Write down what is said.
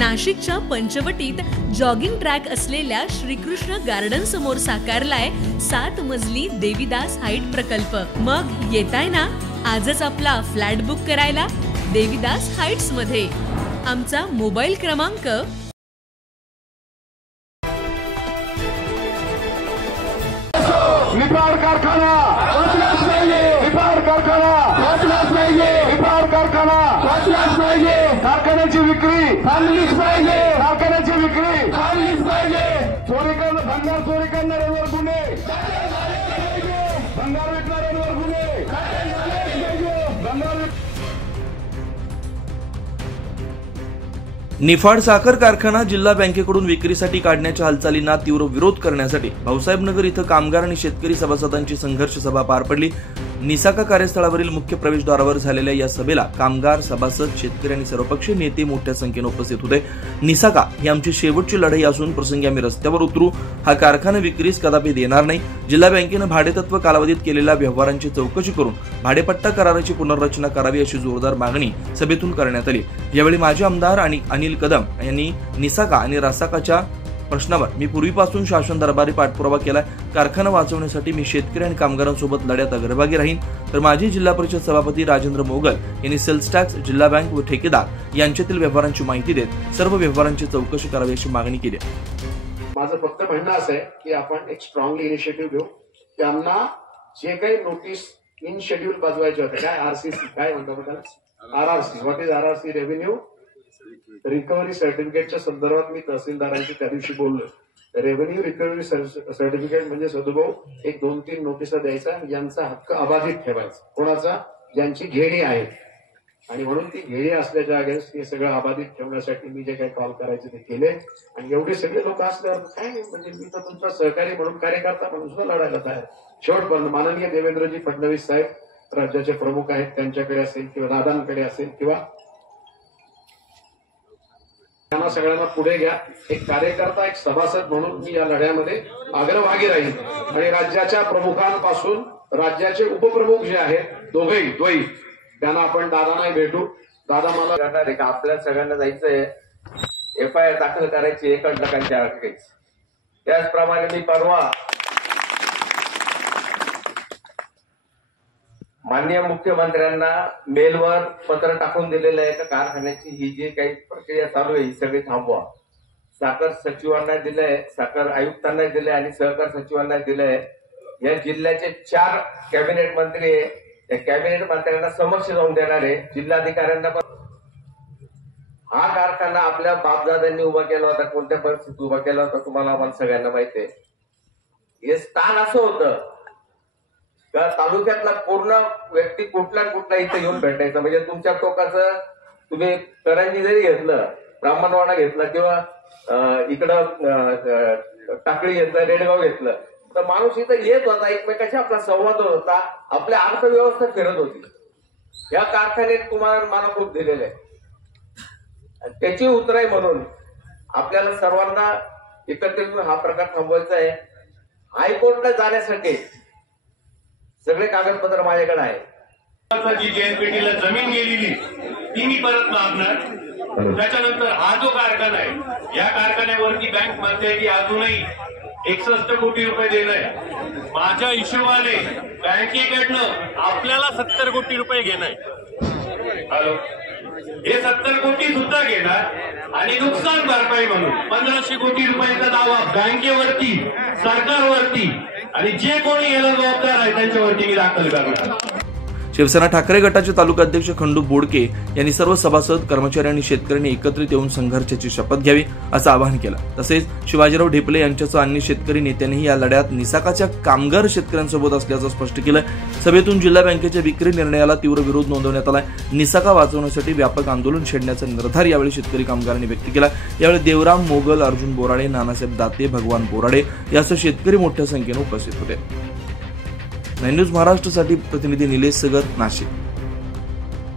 नाशिकच्या पंचवटीत jogging track असलेल्या Shrikrishna garden समोर साकारलाय 7 मजली देवीदास हाईट प्रकल्प। मग येताय ना आजच आपला फ्लॅट बुक करायला देवीदास हाईट्स मध्ये। आमचा मोबाईल क्रमांक विभाग कारखाना कारखान्याची विक्री थांबलीच पाहिजे, कारखान्याची विक्री थांबलीच पाहिजे। चोरी करणं, भंगार चोरी करणाऱ्यांवर गुन्हे, भंगार विकणाऱ्यांवर गुन्हे, भंगार। निफाड साखर कारखाना जिल्हा बँकेकडून विक्रीसाठी काढण्याच्या हालचालींना तीव्र विरोध करण्यासाठी भाऊसाहेबनगर इथं कामगार आणि शेतकरी सभासदांची संघर्ष सभा पार पडली। निसाका कार्यस्थळावरील मुख्य प्रवेशद्वारावर झालेल्या या सभेला कामगार, सभासद, शेतकरी आणि सर्वपक्षीय नेते मोठ्या संख्येने उपस्थित होते। निसाका ही आमची शेवटची लढाई असून प्रसंगी आम्ही रस्त्यावर उतरू, हा कारखाना विक्रीस कदापि देणार नाही। जिल्हा बँकेनं भाडेतत्व कालावधीत केलेल्या व्यवहारांची चौकशी करून भाडेपट्टा कराराची पुनर्रचना करावी अशी जोरदार मागणी सभेतून करण्यात आली। यावेळी माजी आमदार आणि अनिल कदम यांनी निसाका आणि रासाकाच्या प्रश्नावर मी पूर्वीपासून शासन दरबारी पाठपुरावा केलाय, कारखाना वाचवण्यासाठी मी शेतकरी आणि कामगारांसोबत लढ्यात अग्रभागी राहीन। तर माजी जिल्हा परिषद सभापती राजेंद्र मोगल यांनी सेल्स टॅक्स, जिल्हा बँक व ठेकेदार यांच्यातील व्यवहारांची माहिती देत सर्व व्यवहारांची चौकशी करावी अशी मागणी केली। माझं फक्त म्हणणं असं आहे की आपण एक स्ट्रॉंगली इनिशिएटिव्ह घेऊ, त्यांना जे काही नोटीस इन शेड्यूल बजवायचे होते, काय आरसीसी काय म्हणतो त्याला, RRC, what is RRC, revenue recovery सर्टिफिकेटच्या संदर्भात मी तहसीलदारांशी त्या दिवशी बोललो। रेव्हेन्यू रिकव्हरी सर्टिफिकेट म्हणजे सदुभाऊ एक 2-3 नोटिसा द्यायचा, यांचा हक्क अबाधित ठेवायचा, कोणाचा, ज्यांची घेणी आहे। आणि म्हणून ती घेणी असल्याच्या अगेन्स्ट हे सगळं अबाधित ठेवण्यासाठी मी जे काही कॉल करायचे ते केले। आणि एवढे सगळे लोक असल्यावर काय म्हणजे मी तर तुमचा सहकारी म्हणून, कार्यकर्ता म्हणून सुद्धा लढायला तयार। शेवटपर्यंत माननीय देवेंद्रजी फडणवीस साहेब राज्याचे प्रमुख आहेत, त्यांच्याकडे असेल किंवा दादांकडे असेल किंवा त्यांना सगळ्यांना पुढे घ्या। एक कार्यकर्ता, एक सभासद म्हणून मी या लढ्यामध्ये अग्रभागी राहील। आणि राज्याच्या प्रमुखांपासून राज्याचे उपप्रमुख जे आहेत दोघेही त्यांना आपण दादांना भेटू। दादा मला करणार आहे का आपल्या सगळ्यांना जायचंय, FIR दाखल करायची 1 लाखांच्या अटकेच। त्याचप्रमाणे मी परवा माननीय मुख्यमंत्र्यांना मेलवर पत्र टाकून दिलेलं आहे, कारखान्याची ही जी काही प्रक्रिया चालू आहे ही सगळी थांबवा। साखर सचिवांना दिलंय, साखर आयुक्तांना दिलंय आणि सहकार सचिवांना दिलंय। या जिल्ह्याचे 4 कॅबिनेट मंत्री आहे, त्या कॅबिनेट मंत्र्यांना समक्ष जाऊन देणार आहे, जिल्हाधिकाऱ्यांना पण। हा कारखाना आपल्या बापदादांनी उभा केला होता, कोणत्या परिस्थितीत उभा केला होता तुम्हाला आम्हाला सगळ्यांना माहिती आहे। हे स्थान असं होतं का तालुक्यातला पूर्ण व्यक्ती कुठला इथं येऊन भेटायचा, म्हणजे तुमच्या टोकाचं तुम्ही करंजी जरी घेतलं, ब्राह्मणवाडा घेतला किंवा इकडं टाकळी घेतलं, रेडगाव घेतलं, तर माणूस इथं येत होता, एकमेकाशी आपला संवाद होता, आपल्या अर्थव्यवस्था फिरत होती। या कारखान्यात तुम्हाला मला खूप दिलेलं आहे, त्याची उतराई म्हणून आपल्याला सर्वांना एकत्रित हा प्रकार थांबवायचा आहे। हायकोर्टला जाण्यासाठी सगळे कागदपत्र माझ्याकडे आहे। जी JNPT जमीन गेलेली ती मी परत मागणार। त्याच्यानंतर हा जो कारखाना आहे, या कारखान्यावरती बँक म्हणते की अजूनही 61 कोटी रुपये देणं, माझ्या हिशोबाने बँकेकडनं आपल्याला 70 कोटी रुपये घेणं। हॅलो, हे 70 कोटी सुद्धा घेणार आणि नुकसान भरपाई म्हणून 1500 कोटी रुपयाचा दावा बँकेवरती, सरकारवरती आणि जे कोणी याला जबाबदार आहे त्यांच्यावरती मी दाखल करणार। शिवसेना ठाकरे गटाचे तालुका अध्यक्ष खंडू बोडके यांनी सर्व सभासद, कर्मचारी आणि शेतकऱ्यांनी एकत्रित येऊन संघर्षाची शपथ घ्यावी असं आवाहन केलं। तसेच शिवाजीराव ढेपले यांच्यासह अन्य शेतकरी नेत्यांनीही या लढ्यात निसाकाच्या कामगार शेतकऱ्यांसोबत असल्याचं स्पष्ट केलं। सभेतून जिल्हा बँकेच्या विक्री निर्णयाला तीव्र विरोध नोंदवण्यात आलाय। निसाका वाचवण्यासाठी व्यापक आंदोलन छेडण्याचा निर्धार यावेळी शेतकरी कामगारांनी व्यक्त केला। यावेळी देवराम मोगल, अर्जुन बोराडे, नानासाहेब दाते, भगवान बोराडे यासह शेतकरी मोठ्या संख्येने उपस्थित होते। 9 न्यूज महाराष्ट्रासाठी प्रतिनिधी निलेश सगर, नाशिक।